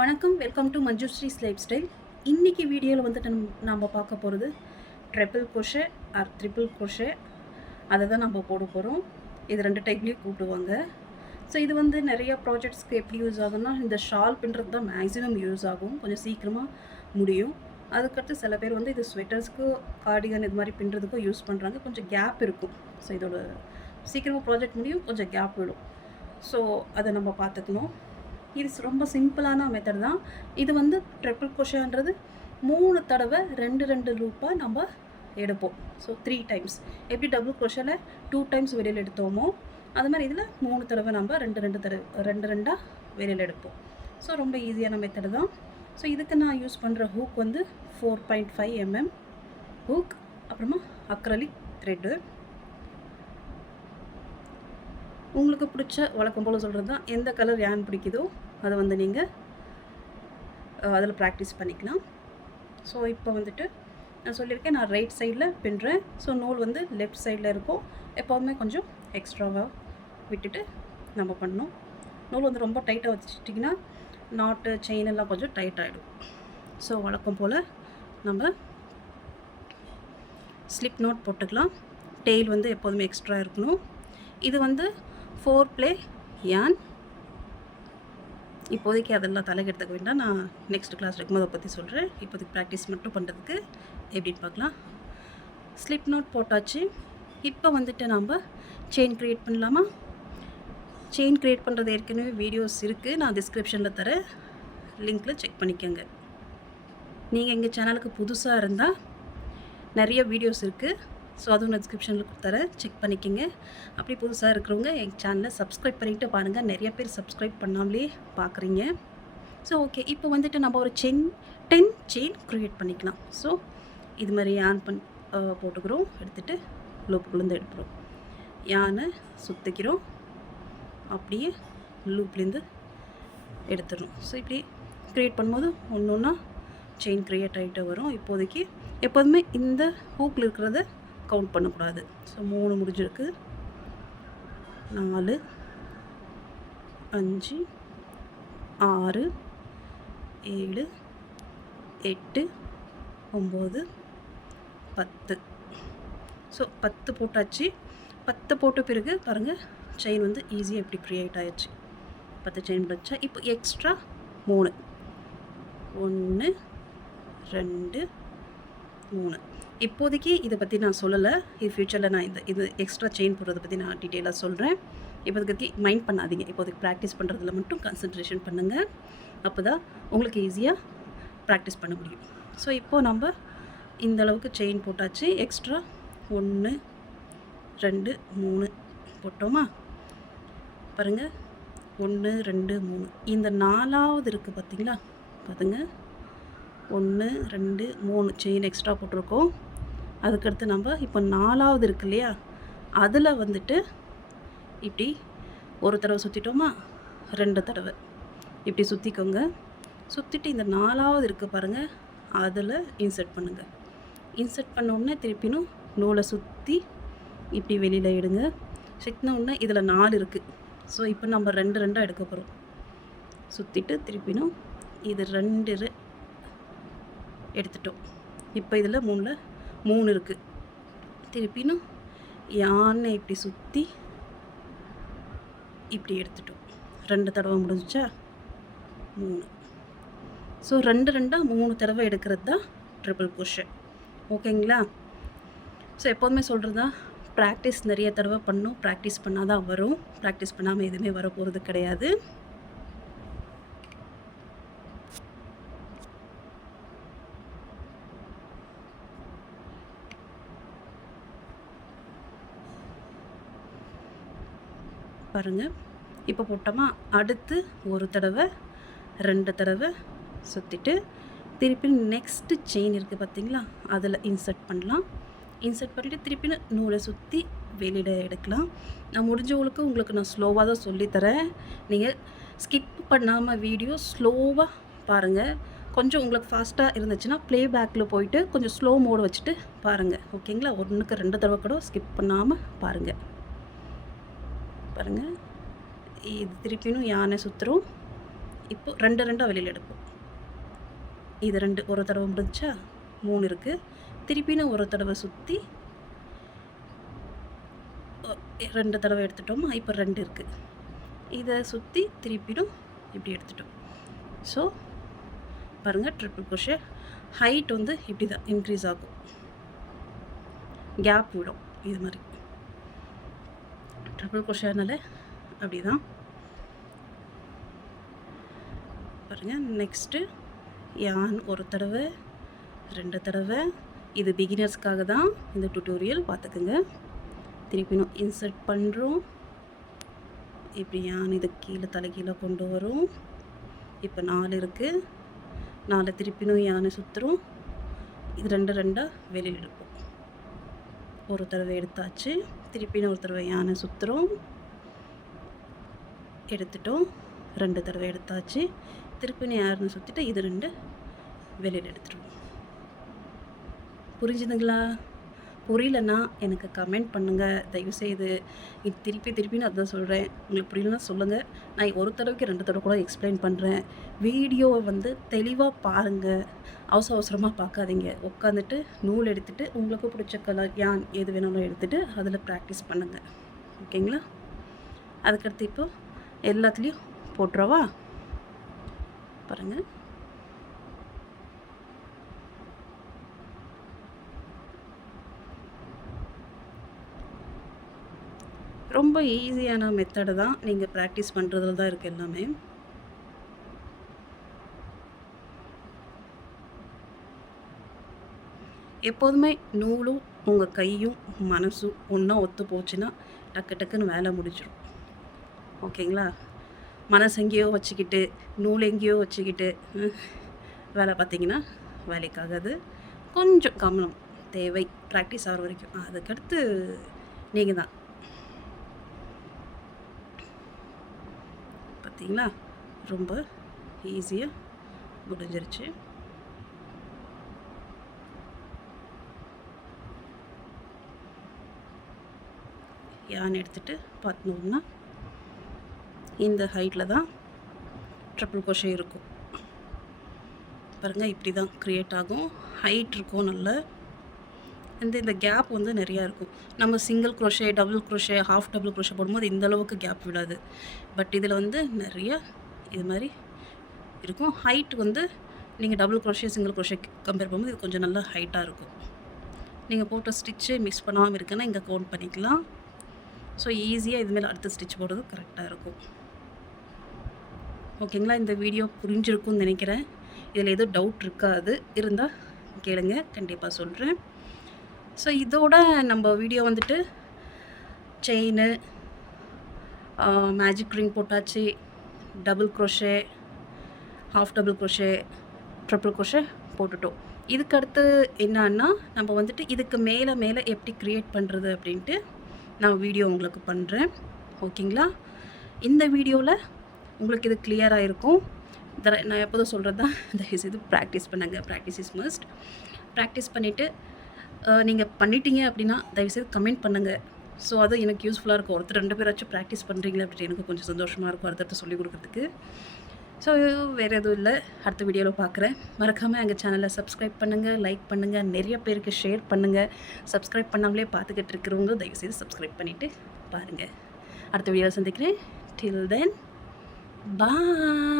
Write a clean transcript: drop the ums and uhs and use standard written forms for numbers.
வணக்கம், welcome to Manjushree's lifestyle. இன்றைக்கி வீடியோவில் வந்துட்டு நம்ம பார்க்க போகிறது triple crochet or triple crochet. அதை தான் நம்ம போட போகிறோம். இது 2 டைப்லேயும் கூப்பிடுவாங்க. ஸோ இது வந்து நிறையா ப்ராஜெக்ட்ஸ்க்கு எப்படி யூஸ் ஆகும்னா, இந்த ஷால் பின்னுறது தான் மேக்ஸிமம் யூஸ் ஆகும், கொஞ்சம் சீக்கிரமாக முடியும். அதுக்கடுத்து சில பேர் வந்து இது ஸ்வெட்டர்ஸ்க்கு, கார்டிகன் இது மாதிரி பின்னுறதுக்கும் யூஸ் பண்ணுறாங்க. கொஞ்சம் கேப் இருக்கும். ஸோ இதோட சீக்கிரமாக ப்ராஜெக்ட் முடியும், கொஞ்சம் கேப் விடும். ஸோ அதை நம்ம பார்த்துக்கணும். இது ரொம்ப சிம்பிளான மெத்தட் தான். இது வந்து ட்ரிபிள் crochetன்றது 3 தடவை 2 லூப்பாக நம்ம எடுப்போம். So 3 times. எப்படி டபுள் crochetல 2 டைம்ஸ் வெளியில் எடுத்தோமோ அது மாதிரி இதில் 3 தடவை நம்ம 2 வெளியில் எடுப்போம். ஸோ ரொம்ப ஈஸியான மெத்தட் தான். ஸோ இதுக்கு நான் யூஸ் பண்ணுற ஹூக் வந்து 4.5 mm ஹூக், அப்புறமா அக்ரலிக் த்ரெட்டு. உங்களுக்கு பிடிச்ச வழக்கம் போல் சொல்கிறது தான், எந்த கலர் யான் பிடிக்குதோ அதை வந்து நீங்கள் அதில் ப்ராக்டிஸ் பண்ணிக்கலாம். ஸோ இப்போ வந்துட்டு நான் சொல்லியிருக்கேன், நான் ரைட் சைடில் பின்னுறேன். ஸோ நூல் வந்து லெஃப்ட் சைடில் இருக்கும். எப்போவுமே கொஞ்சம் எக்ஸ்ட்ராவாக விட்டுட்டு நம்ம பண்ணணும். நூல் வந்து ரொம்ப டைட்டாக வச்சுட்டிங்கன்னா நாட்டு செயின் எல்லாம் கொஞ்சம் டைட் ஆகிடும். ஸோ வழக்கம் போல் நம்ம ஸ்லிப் நோட் போட்டுக்கலாம். டெயில் வந்து எப்போதுமே எக்ஸ்ட்ரா இருக்கணும். இது வந்து 4 ப்ளே யான். இப்போதைக்கு அதெல்லாம் தலைக்கு எடுத்துக்க வேண்டாம், நான் நெக்ஸ்ட் கிளாஸ் இருக்கும்போது அதை பற்றி சொல்கிறேன். இப்போதைக்கு ப்ராக்டிஸ் மட்டும் பண்ணுறதுக்கு எப்படின்னு பார்க்கலாம். ஸ்லிப் நோட் போட்டாச்சு. இப்போ வந்துட்டு நம்ம செயின் க்ரியேட் பண்ணலாமா? செயின் க்ரியேட் பண்ணுறது ஏற்கனவே வீடியோஸ் இருக்குது, நான் டிஸ்கிரிப்ஷனில் தரேன், லிங்க்கில் செக் பண்ணிக்கோங்க. நீங்கள் எங்கள் சேனலுக்கு புதுசாக இருந்தால் நிறைய வீடியோஸ் இருக்குது. ஸோ அதுவும் நான் டிஸ்கிரிப்ஷனில் தரேன், செக் பண்ணிக்கோங்க. அப்படி புதுசாக இருக்கிறவங்க எங்கள் சேனலை சப்ஸ்கிரைப் பண்ணிவிட்டு பாருங்கள். நிறைய பேர் சப்ஸ்கிரைப் பண்ணாமலே பார்க்குறீங்க. ஸோ ஓகே, இப்போ வந்துட்டு நம்ம ஒரு 10 செயின் க்ரியேட் பண்ணிக்கலாம். ஸோ இது மாதிரி யான் போட்டுக்கிறோம். எடுத்துகிட்டு லூப்புக்குள்ளேருந்து எடுக்கிறோம், யானை சுற்றிக்கிறோம், அப்படியே லூப்லேருந்து எடுத்துடணும். ஸோ இப்படி க்ரியேட் பண்ணும்போது ஒன்று ஒன்றா செயின் க்ரியேட் ஆகிட்டு வரும். இப்போதைக்கு எப்போதுமே இந்த ஹூக்கில் இருக்கிறத கவுண்ட் பண்ணக்கூடாது. ஸோ 3 முடிஞ்சிருக்கு. 4 5 6 7 8 9 10. ஸோ 10 போட்டாச்சு. 10 போட்ட பிறகு பாருங்கள், செயின் வந்து ஈஸியாக எப்படி க்ரியேட் ஆயிடுச்சு. 10 செயின் முடிச்சா இப்போ எக்ஸ்ட்ரா 3 1 2 3. இப்போதைக்கு இதை பற்றி நான் சொல்லலை. இது ஃப்யூச்சரில் நான் இது எக்ஸ்ட்ரா செயின் போடுறதை பற்றி நான் டீட்டெயிலாக சொல்கிறேன். இப்போதைக்கு மைண்ட் பண்ணாதீங்க. இப்போதைக்கு ப்ராக்டிஸ் பண்ணுறதுல மட்டும் கான்சன்ட்ரேஷன் பண்ணுங்கள். அப்போ தான் உங்களுக்கு ஈஸியாக ப்ராக்டிஸ் பண்ண முடியும். ஸோ இப்போது நம்ம இந்த அளவுக்கு செயின் போட்டாச்சு. எக்ஸ்ட்ரா 1 2 3 போட்டோமா? பாருங்கள், 1 2 3. இந்த 4வது இருக்குது பார்த்தீங்களா? பாருங்க, 1 2 3 செயின் எக்ஸ்ட்ரா போட்டிருக்கோம். அதுக்கடுத்து நம்ம இப்போ 4வது இருக்கு இல்லையா, அதில் வந்துட்டு இப்படி ஒரு தடவை சுற்றிட்டோமா, 2 தடவை இப்படி சுற்றிக்கோங்க. சுற்றிட்டு இந்த 4வது இருக்குது பாருங்கள், அதில் இன்சர்ட் பண்ணுங்கள். இன்சர்ட் பண்ணோடனே திருப்பினும் நூலை சுற்றி இப்படி வெளியில் எடுங்க. சுற்றினோடனே இதில் 4 இருக்குது. ஸோ இப்போ நம்ம 2 எடுக்க போகிறோம். சுற்றிட்டு திருப்பினும் இது 2 எடுத்துட்டோம். இப்போ இதில் 3 இருக்குது. திருப்பினும் யானை இப்படி சுற்றி இப்படி எடுத்துட்டோம். 2 தடவை முடிஞ்சா 3. ஸோ 3 தடவை எடுக்கிறது தான் ட்ரிபிள் crochet. ஓகேங்களா? ஸோ எப்போதுமே சொல்கிறது தான், ப்ராக்டிஸ் நிறைய தடவை பண்ணணும். ப்ராக்டிஸ் பண்ணால் தான் வரும். ப்ராக்டிஸ் பண்ணாமல் எதுவுமே வர போகிறது கிடையாது. பாருங்கள், இப்போ போட்டோமா, அடுத்து ஒரு தடவை 2 தடவை சுற்றிட்டு திருப்பி நெக்ஸ்ட்டு செயின் இருக்குது பார்த்தீங்களா, அதில் இன்சர்ட் பண்ணலாம். இன்சர்ட் பண்ணிவிட்டு திருப்பி நூலை சுற்றி வெளியில் எடுக்கலாம். நான் முடிஞ்சவங்களுக்கு உங்களுக்கு நான் ஸ்லோவாக தான் சொல்லித்தரேன். நீங்கள் ஸ்கிப் பண்ணாமல் வீடியோ ஸ்லோவாக பாருங்கள். கொஞ்சம் உங்களுக்கு ஃபாஸ்ட்டாக இருந்துச்சுன்னா ப்ளேபேக்கில் போயிட்டு கொஞ்சம் ஸ்லோ மோடு வச்சுட்டு பாருங்கள். ஓகேங்களா? 1க்கு 2 தடவை கூட ஸ்கிப் பண்ணாமல் பாருங்கள். பாருங்கள், இது திருப்பினும் யானை சுற்றுறோம். இப்போ 2 வெளியில் எடுப்போம். இது 2 ஒரு தடவை முடிஞ்சா 3 இருக்குது. திருப்பின்னு ஒரு தடவை சுற்றி 2 தடவை எடுத்துட்டோமா, இப்போ 2 இருக்குது. இதை சுற்றி திருப்பிடும் இப்படி எடுத்துட்டோம். ஸோ பாருங்கள், ட்ரிபிள் crochet ஹைட் வந்து இப்படி தான் இன்க்ரீஸ் ஆகும், கேப் விடும். இது மாதிரி ட்ரிபிள் crochetனால அப்படி தான் பாருங்கள். நெக்ஸ்ட்டு யான் ஒரு தடவை 2 தடவை. இது பிகினர்ஸ்க்காக தான் இந்த டியூட்டோரியல், பார்த்துக்குங்க. திருப்பினும் இன்சர்ட் பண்ணுறோம். இப்படி யான் இது கீழே தலைகீழே கொண்டு வரும். இப்போ 4 இருக்குது. 4 திருப்பினும் யானை சுற்றுறோம். இது 2 வெளியில் எடுப்போம். ஒரு தடவை எடுத்தாச்சு. திருப்பினும் ஒரு தடவை யானை சுற்றுறோம், எடுத்துட்டோம். 2 தடவை எடுத்தாச்சு. திருப்பினும் யானை சுற்றிட்டு இது 2 வெளியில் எடுத்துருவோம். புரிஞ்சுதுங்களா? புரியலன்னா எனக்கு கமெண்ட் பண்ணுங்கள் தயவுசெய்து. இது திருப்பி நான் அதான் சொல்கிறேன். உங்களுக்கு புரியலன்னா சொல்லுங்கள். நான் ஒரு தடவைக்கு 2 தடவை கூட எக்ஸ்பிளைன் பண்ணுறேன். வீடியோவை வந்து தெளிவாக பாருங்கள், அவசரமாக பார்க்காதீங்க. உட்காந்துட்டு நூல் எடுத்துகிட்டு உங்களுக்கு பிடிச்ச கலர் யான் எது வேணாலும் எடுத்துகிட்டு அதில் ப்ராக்டிஸ் பண்ணுங்கள். ஓகேங்களா? அதுக்கடுத்து இப்போ எல்லாத்துலேயும் போட்டுறவா? பாருங்கள், ரொம்ப ஈஸியான மெத்தடு தான். நீங்கள் ப்ராக்டிஸ் பண்ணுறதுல தான் இருக்குது எல்லாமே. எப்போதுமே நூலும் உங்கள் கையும் மனசும் ஒன்றா ஒத்து போச்சுன்னா டக்குன்னு வேலை முடிச்சிடும். ஓகேங்களா? மனசு எங்கேயோ வச்சுக்கிட்டு நூல் எங்கேயோ வச்சுக்கிட்டு வேலை பார்த்தீங்கன்னா வேலைக்காகாது. கொஞ்சம் கவனம் தேவை ப்ராக்டிஸ் ஆகிற வரைக்கும். அதுக்கடுத்து நீங்கள் தான். பார்த்தீங்களா? ரொம்ப ஈஸியாக முடிஞ்சிருச்சு. யான் எடுத்துகிட்டு பார்த்தோம்னா இந்த ஹைட்டில் தான் ட்ரிபிள் crochet இருக்கும். பாருங்கள், இப்படி தான் க்ரியேட் ஆகும். ஹைட் இருக்கும் நல்ல. இந்த கேப் வந்து நிறையா இருக்கும். நம்ம single crochet, double crochet, half double crochet போடும்போது இந்த அளவுக்கு கேப் விடாது. பட் இதில் வந்து நிறைய இது மாதிரி இருக்கும். ஹைட் வந்து நீங்கள் double crochet, single crochet compare பண்ணும்போது இது கொஞ்சம் நல்லா ஹைட்டாக இருக்கும். நீங்கள் போட்ட ஸ்டிச்சு மிஸ் பண்ணாமல் இருக்குன்னா இங்கே கவுண்ட் பண்ணிக்கலாம். ஸோ ஈஸியாக இதுமாரி அடுத்த ஸ்டிச் போடுறது கரெக்டாக இருக்கும். ஓகேங்களா? இந்த வீடியோ புரிஞ்சிருக்கும்னு நினைக்கிறேன். இதில் எதுவும் டவுட் இருக்காது, இருந்தால் கேளுங்க, கண்டிப்பாக சொல்கிறேன். ஸோ இதோட நம்ம வீடியோ வந்துட்டு செயின், மேஜிக் ரிங் போட்டாச்சு, double crochet, half double crochet, triple crochet போட்டுட்டோம். இதுக்கடுத்து என்னன்னா நம்ம வந்துட்டு இதுக்கு மேலே எப்படி க்ரியேட் பண்ணுறது அப்படின்ட்டு நான் வீடியோ உங்களுக்கு பண்ணுறேன். ஓகேங்களா? இந்த வீடியோவில் உங்களுக்கு இது கிளியராக இருக்கும். நான் எப்போதும் சொல்கிறது தான், தயவுசெய்து ப்ராக்டிஸ் பண்ணுங்கள். Practice is must. ப்ராக்டிஸ் பண்ணிவிட்டு நீங்கள் பண்ணிட்டீங்க அப்படின்னா தயவுசெய்து கமெண்ட் பண்ணுங்கள். ஸோ அது எனக்கு யூஸ்ஃபுல்லாக இருக்கும். ஒருத்தர் 2 பேராச்சும் ப்ராக்டிஸ் பண்ணுறீங்களே அப்படின்னு எனக்கு கொஞ்சம் சந்தோஷமாக இருக்கும் அடுத்தடுத்து சொல்லிக் கொடுக்குறதுக்கு. ஸோ வேறு எதுவும் இல்லை, அடுத்த வீடியோவில் பார்க்குறேன். மறக்காமல் எங்கள் சேனலை சப்ஸ்கிரைப் பண்ணுங்கள், லைக் பண்ணுங்கள், நிறைய பேருக்கு ஷேர் பண்ணுங்கள். சப்ஸ்கிரைப் பண்ணாமலே பார்த்துக்கிட்டு இருக்கிறவங்க தயவுசெய்து சப்ஸ்கிரைப் பண்ணிவிட்டு பாருங்கள். அடுத்த வீடியோவில் சந்திக்கிறேன். டில் தென், பாய்.